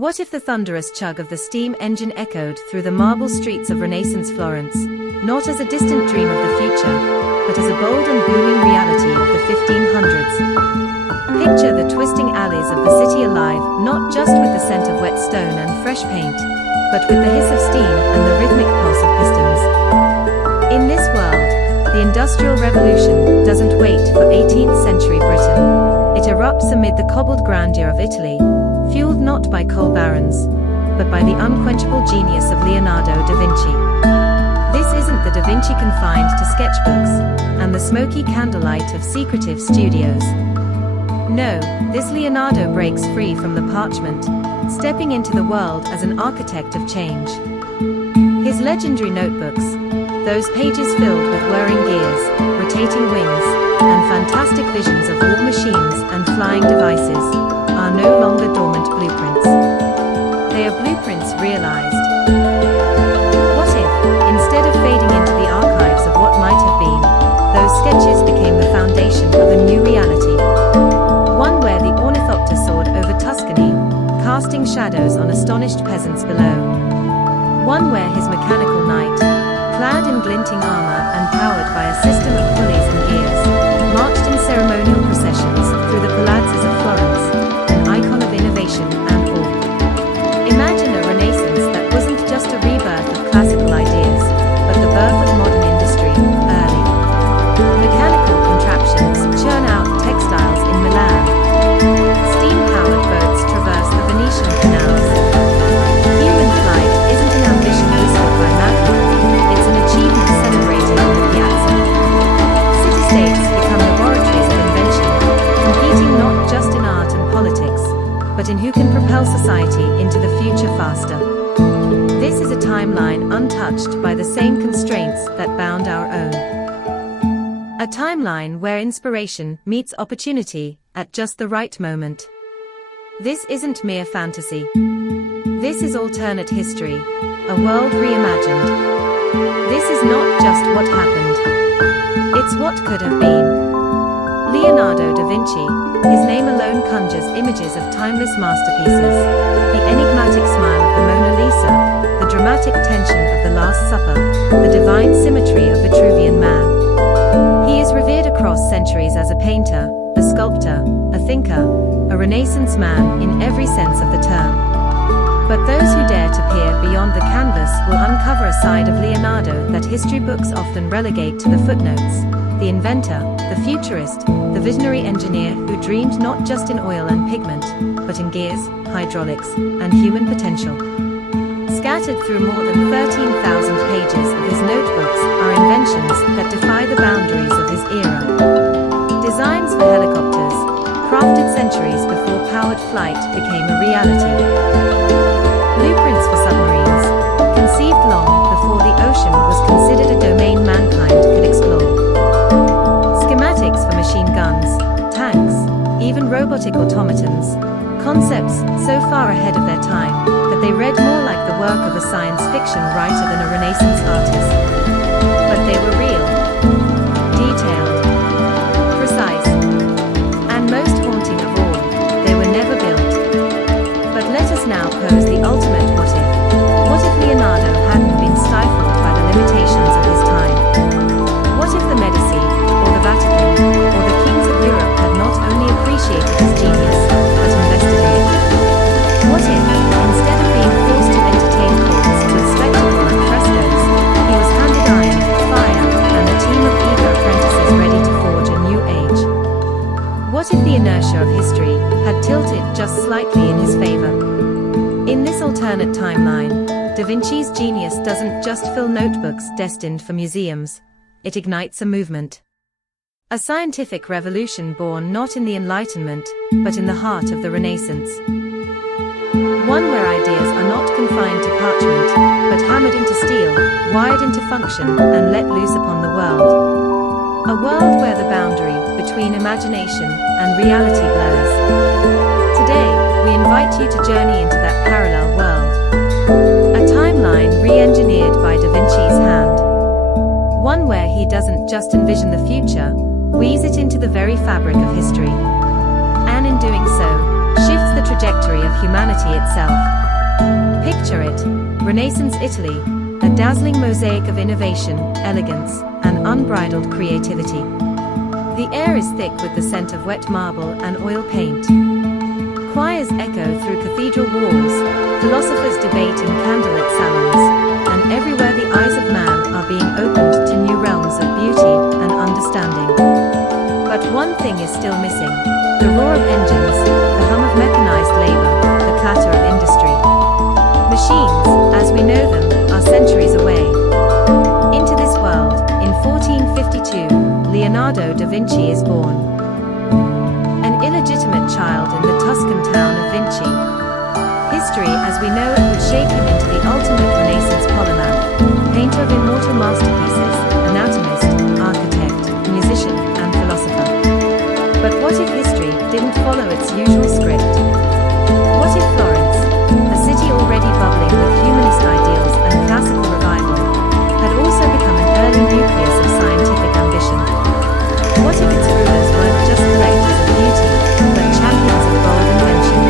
What if the thunderous chug of the steam engine echoed through the marble streets of Renaissance Florence, not as a distant dream of the future, but as a bold and booming reality of the 1500s? Picture the twisting alleys of the city alive, not just with the scent of wet stone and fresh paint, but with the hiss of steam and the rhythmic pulse of pistons. In this world, the Industrial Revolution doesn't wait for 18th century Britain. It erupts amid the cobbled grandeur of Italy, fueled not by coal barons, but by the unquenchable genius of Leonardo da Vinci. This isn't the Da Vinci confined to sketchbooks and the smoky candlelight of secretive studios. No, this Leonardo breaks free from the parchment, stepping into the world as an architect of change. His legendary notebooks, those pages filled with whirring gears, rotating wings, and fantastic visions of war machines and flying devices, are no longer dormant blueprints. They are blueprints realized. What if, instead of fading into the archives of what might have been, those sketches became the foundation of a new reality? One where the ornithopter soared over Tuscany, casting shadows on astonished peasants below. One where his mechanical knight, clad in glinting armor and powered by a system of pulleys and gears, marched in ceremonial processions through the palazzas of Florence, an icon of innovation and awe. Imagine a Renaissance that wasn't just a rebirth of classical ideas, but the birth of modern industry, early. Mechanical contraptions churn out textiles in Milan. Steam-powered boats traverse the Venetian canals. Human flight isn't an ambition whispered by madmen, it's an achievement celebrated in the piazza. City-states become laboratories of invention, competing not just in art and politics, but in who can propel society into the future faster. This is a timeline untouched by the same constraints that bound our own. A timeline where inspiration meets opportunity at just the right moment. This isn't mere fantasy. This is alternate history, a world reimagined. This is not just what happened. It's what could have been. Leonardo da Vinci, his name alone conjures images of timeless masterpieces, the enigmatic smile of the Mona Lisa, the dramatic tension of the Last Supper, the divine symmetry of Vitruvian Man. He is revered across centuries as a painter, a sculptor, a thinker, a Renaissance man in every sense of the term. But those who dare to peer beyond the canvas will uncover a side of Leonardo that history books often relegate to the footnotes: the inventor, the futurist, the visionary engineer who dreamed not just in oil and pigment, but in gears, hydraulics, and human potential. Scattered through more than 13,000 pages of his notebooks are inventions that defy the boundaries of his era. Designs for helicopters, crafted centuries before powered flight became a reality. Blueprints for submarines, conceived long before the ocean was considered a domain mankind could explore. Schematics for machine guns, tanks, even robotic automatons, concepts so far ahead of their time that they read more like the work of a science fiction writer than a Renaissance artist. But they were real, detailed, precise, and most haunting of all, they were never built. But let us now pose the ultimate what if. What if Leonardo hadn't been stifled by the limitations of his time? What if the Medici, or the Vatican, or the kings of Europe had not only appreciated his genius, but invested in it? What if, instead of being forced to entertain courts with spectacle and frescoes, he was handed iron, fire, and a team of eager apprentices ready to forge a new age? What if the inertia of history had tilted just slightly in his favor? In this alternate timeline, Da Vinci's genius doesn't just fill notebooks destined for museums. It ignites a movement. A scientific revolution born not in the Enlightenment, but in the heart of the Renaissance. One where ideas are not confined to parchment, but hammered into steel, wired into function, and let loose upon the world. A world where the boundary between imagination and reality blurs. Today, we invite you to journey into that parallel world. A timeline re-engineered by Da Vinci's hand. One where he doesn't just envision the future, weaves it into the very fabric of history. And in doing so, shifts the the trajectory of humanity itself. Picture it, Renaissance Italy, a dazzling mosaic of innovation, elegance, and unbridled creativity. The air is thick with the scent of wet marble and oil paint. Choirs echo through cathedral walls, philosophers debate in candlelit salons, and everywhere the eyes of man are being opened to new realms of beauty and understanding. But one thing is still missing: the roar of engines, the hum of mechanized labor, the clatter of industry. Machines, as we know them, are centuries away. Into this world, in 1452, Leonardo da Vinci is born. An illegitimate child in the Tuscan town of Vinci. History as we know it would shape him into the ultimate Renaissance polymath, painter of immortal masterpieces, anatomist, architect, musician, and philosopher. But what if history didn't follow its usual script? What if Florence, a city already bubbling with humanist ideals and classical revival, had also become an early nucleus of scientific ambition? What if its rulers weren't just collectors of beauty, but champions of bold invention?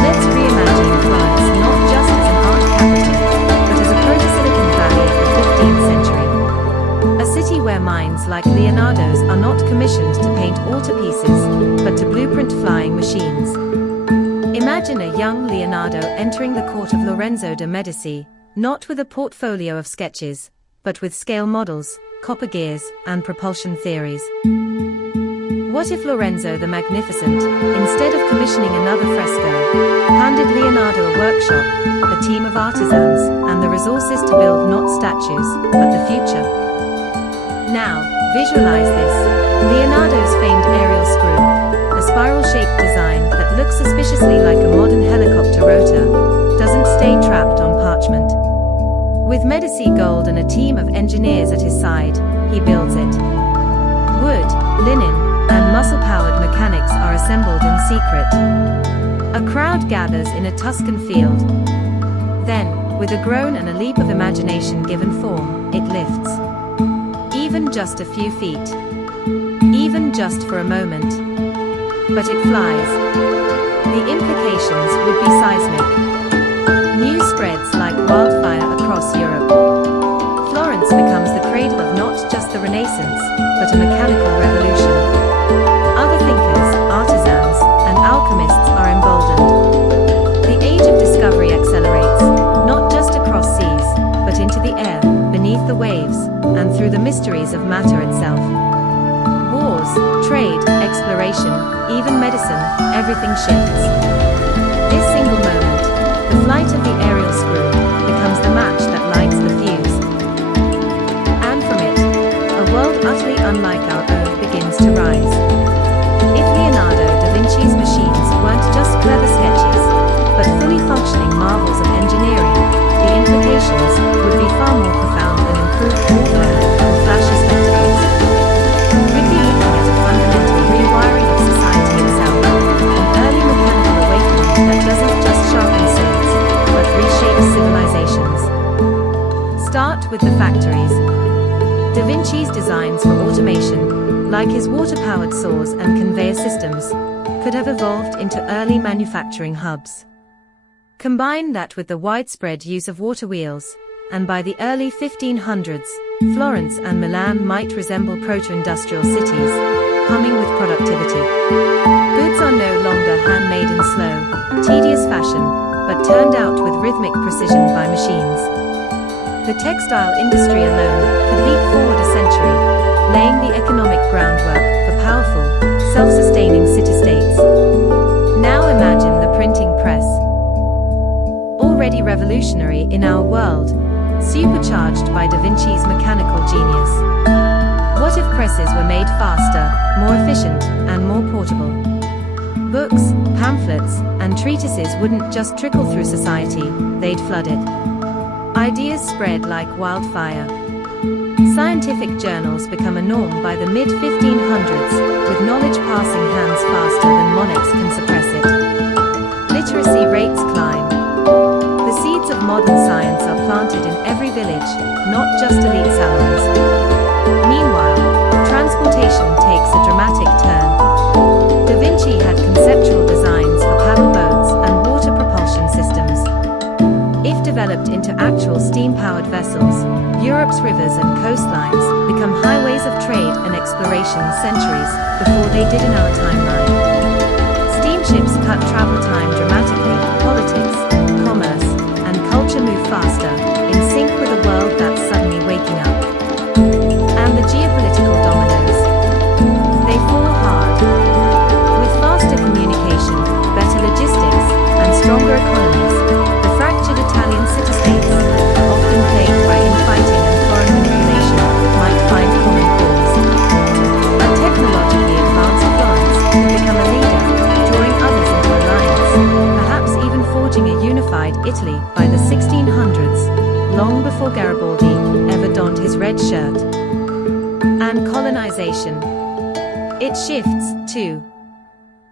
Let's reimagine Florence not just as an art capital, but as a proto-Silicon Valley of the 15th century. A city where minds like Leonardo's are not commissioned to paint altarpieces, but to blueprint flying machines. Imagine a young Leonardo entering the court of Lorenzo de' Medici, not with a portfolio of sketches, but with scale models, copper gears, and propulsion theories. What if Lorenzo the Magnificent, instead of commissioning another fresco, handed Leonardo a workshop, a team of artisans, and the resources to build not statues, but the future? Now, visualize this: Leonardo's famed aerial screw, a spiral-shaped design that looks suspiciously like a modern helicopter rotor, doesn't stay trapped on parchment. With Medici gold and a team of engineers at his side, he builds it. Wood, linen, and muscle-powered mechanics are assembled in secret. A crowd gathers in a Tuscan field. Then, with a groan and a leap of imagination given form, it lifts. Even just a few feet. Even just for a moment. But it flies. The implications would be seismic. News spreads like wildfire across Europe. Florence becomes the cradle of not just the Renaissance, but a mechanical revolution. Other thinkers, artisans, and alchemists are emboldened. The age of discovery accelerates, not just across seas, but into the air, beneath the waves, and through the mysteries of matter itself. Wars, trade, exploration, even medicine, everything shifts. This single moment, the flight of the aerial screw, becomes the match that lights the fuse. And from it, a world utterly unlike our own begins to rise. If Leonardo da Vinci's machines weren't just clever sketches, but fully functioning marvels of engineering, the implications would be far more profound than improved warfare or flashy spectacles. We'd be looking at a fundamental rewiring of society itself, an early mechanical awakening that doesn't just sharpen swords, but reshapes civilizations. Start with the factories. Da Vinci's designs for automation, like his water-powered saws and conveyor systems, could have evolved into early manufacturing hubs. Combine that with the widespread use of water wheels, and by the early 1500s, Florence and Milan might resemble proto-industrial cities, humming with productivity. Goods are no longer handmade in slow, tedious fashion, but turned out with rhythmic precision by machines. The textile industry alone could leap forward a century, laying the economic groundwork for powerful, self-sustaining city-states. Now imagine the printing press. Already revolutionary in our world, supercharged by Da Vinci's mechanical genius. What if presses were made faster, more efficient, and more portable? Books, pamphlets, and treatises wouldn't just trickle through society, they'd flood it. Ideas spread like wildfire. Scientific journals become a norm by the mid-1500s, with knowledge passing hands faster than monarchs can suppress it. Literacy rates climb. The seeds of modern science are planted in every village, not just elite salons. Meanwhile, transportation takes a dramatic turn. Da Vinci had conceptual designs for paddle developed into actual steam-powered vessels, Europe's rivers and coastlines become highways of trade and exploration centuries before they did in our timeline. Steamships cut travel time dramatically, politics, commerce, and culture move faster, in sync with a world that's suddenly waking up. And the geopolitical dominoes, they fall hard. With faster communication, better logistics, and stronger economies, the fractured Italian city-states, often plagued by infighting and foreign manipulation, might find common cause. A technologically advanced Florence could become a leader, drawing others into alliance, perhaps even forging a unified Italy by the 1600s, long before Garibaldi ever donned his red shirt. And colonization. It shifts, too.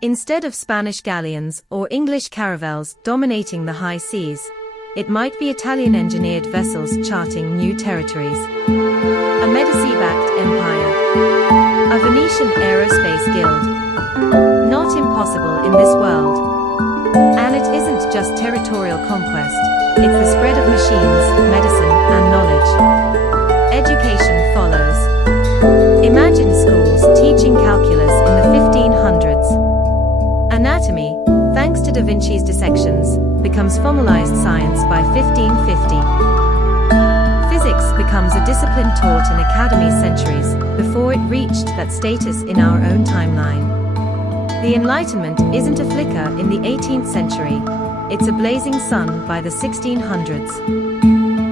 Instead of Spanish galleons or English caravels dominating the high seas, it might be Italian-engineered vessels charting new territories. A Medici-backed empire. A Venetian aerospace guild. Not impossible in this world. And it isn't just territorial conquest, it's the spread of machines, medicine, and knowledge. Education follows. Imagine schools teaching calculus in the 1500s. Anatomy, thanks to Da Vinci's dissections, becomes formalized science by 1550. Physics becomes a discipline taught in academies centuries before it reached that status in our own timeline. The Enlightenment isn't a flicker in the 18th century, it's a blazing sun by the 1600s.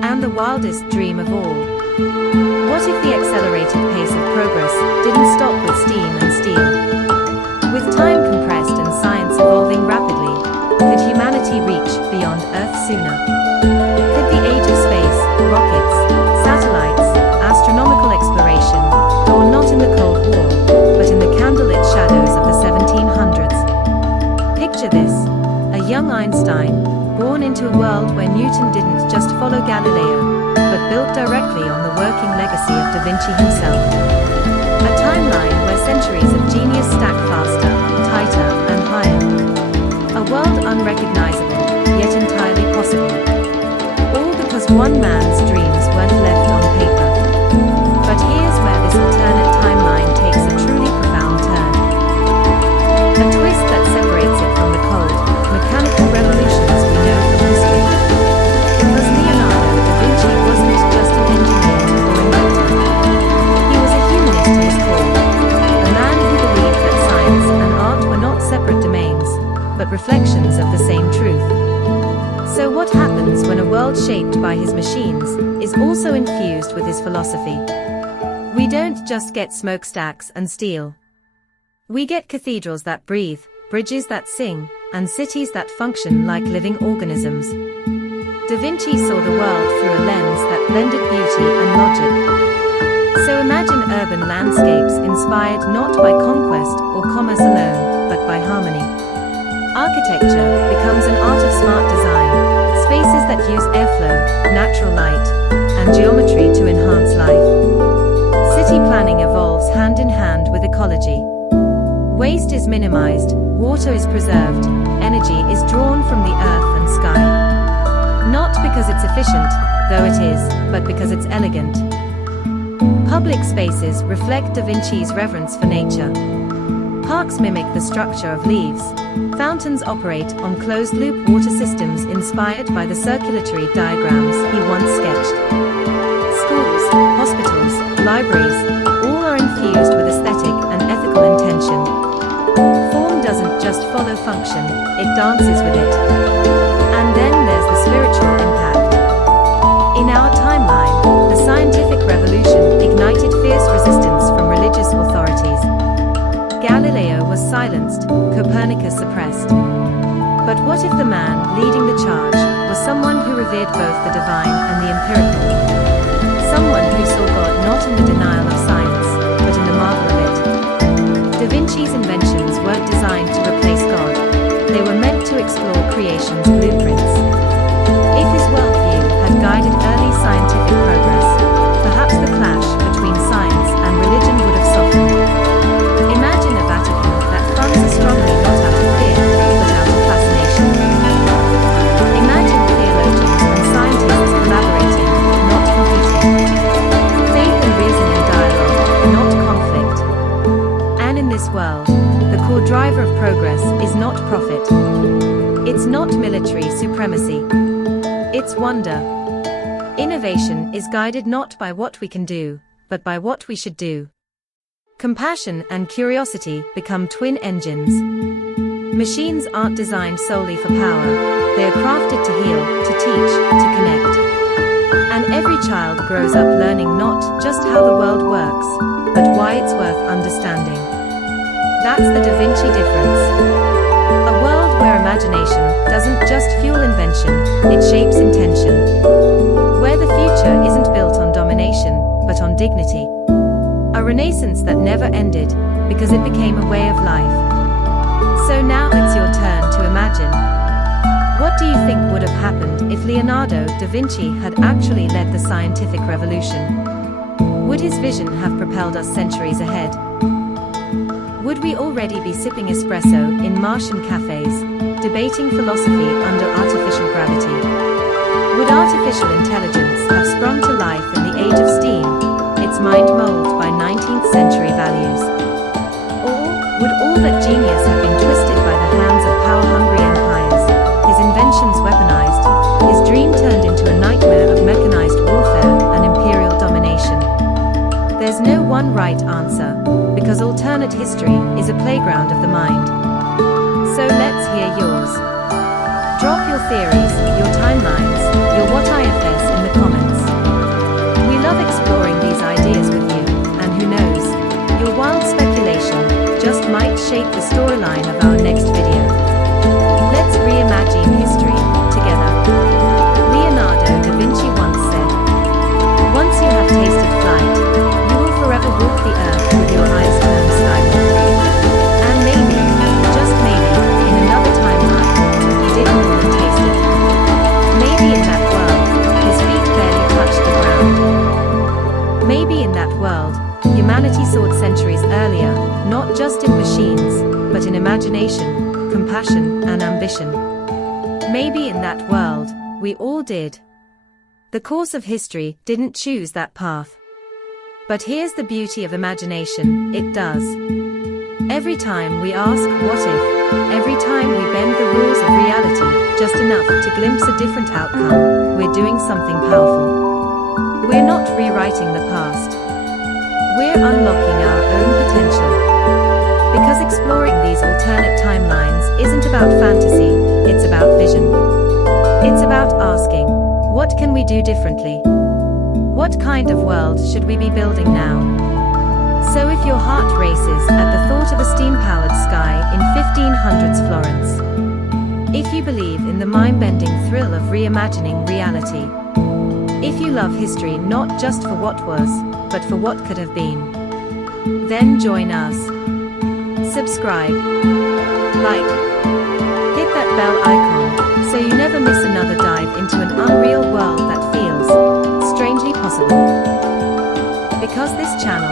And the wildest dream of all. What if the accelerated pace of progress didn't stop with steam and steel? With time compressed and science evolving rapidly, could humanity reach beyond Earth sooner? Could the age of space, rockets, satellites, astronomical exploration, dawn not in the Cold War, but in the candlelit shadows of the 1700s? Picture this, a young Einstein, born into a world where Newton didn't just follow Galileo, but built directly on the working legacy of Da Vinci himself. A timeline where centuries of genius stack faster, tighter, and higher. A world unrecognizable, yet entirely possible. All because one man's dreams weren't left on paper. But here's where this alternate timeline takes a truly profound turn. A twist that separates it from the cold, mechanical revolutions we know from history. Because Leonardo da Vinci wasn't just an engineer or inventor. He was a humanist to his core. A man who believed that science and art were not separate domains, but reflections of the same truth. So what happens when a world shaped by his machines is also infused with his philosophy? We don't just get smokestacks and steel. We get cathedrals that breathe, bridges that sing, and cities that function like living organisms. Da Vinci saw the world through a lens that blended beauty and logic. So imagine urban landscapes inspired not by conquest or commerce alone, but by harmony. Architecture becomes an art of smart design, spaces that use airflow, natural light, and geometry to enhance life. City planning evolves hand in hand with ecology. Waste is minimized, water is preserved, energy is drawn from the earth and sky. Not because it's efficient, though it is, but because it's elegant. Public spaces reflect Da Vinci's reverence for nature. Parks mimic the structure of leaves. Fountains operate on closed-loop water systems inspired by the circulatory diagrams he once sketched. Schools, hospitals, libraries, all are infused with aesthetic and ethical intention. Form doesn't just follow function, it dances with it. And then there's the spiritual impact. In our timeline, the scientific revolution ignited fierce resistance from religious authorities. Galileo was silenced, Copernicus suppressed. But what if the man leading the charge was someone who revered both the divine and the empirical? Someone who saw God not in the denial of science, but in the marvel of it. Da Vinci's inventions weren't designed to replace God. They were meant to explore creation's blueprints. If his worldview had guided early scientific progress, perhaps the clash between science and religion would have softened. Imagine a Vatican that funds astronomy not out of fear, but out of fascination. Imagine theologians and scientists planetary supremacy. It's wonder. Innovation is guided not by what we can do, but by what we should do. Compassion and curiosity become twin engines. Machines aren't designed solely for power, they are crafted to heal, to teach, to connect. And every child grows up learning not just how the world works, but why it's worth understanding. That's the Da Vinci difference. A world where imagination doesn't just fuel invention, it shapes intention. Where the future isn't built on domination, but on dignity. A renaissance that never ended, because it became a way of life. So now it's your turn to imagine. What do you think would have happened if Leonardo da Vinci had actually led the scientific revolution? Would his vision have propelled us centuries ahead? Would we already be sipping espresso in Martian cafes, debating philosophy under artificial gravity? Would artificial intelligence have sprung to life in the age of steam, its mind molded by 19th century values? Or would all that genius have been twisted by the hands of power-hungry empires, his inventions weaponized, his dream turned into a nightmare of mechanized warfare and imperial domination? There's no one right answer, because alternate history is a playground of the mind. So let's hear yours. Drop your theories, your timelines, your what-ifs in the comments. We love exploring these ideas with you, and who knows, your wild speculation just might shape the storyline of our next video. Let's reimagine history together. Leonardo da Vinci once said, "Once you have tasted flight, you will forever walk the earth with your eyes turned skyward." And maybe, just maybe, in another timeline, he did more than taste it. Maybe in that world, his feet barely touched the ground. Maybe in that world, humanity soared centuries earlier, not just in machines, but in imagination, compassion, and ambition. Maybe in that world, we all did. The course of history didn't choose that path. But here's the beauty of imagination, it does. Every time we ask what if, every time we bend the rules of reality just enough to glimpse a different outcome, we're doing something powerful. We're not rewriting the past. We're unlocking our own potential. Because exploring these alternate timelines isn't about fantasy, it's about vision. It's about asking, what can we do differently? What kind of world should we be building now? So if your heart races at the thought of a steam-powered sky in 1500s Florence, if you believe in the mind-bending thrill of reimagining reality, if you love history not just for what was, but for what could have been, then join us. Subscribe, like, hit that bell icon so you never miss another dive into an unreal world that feels strangely possible. Because this channel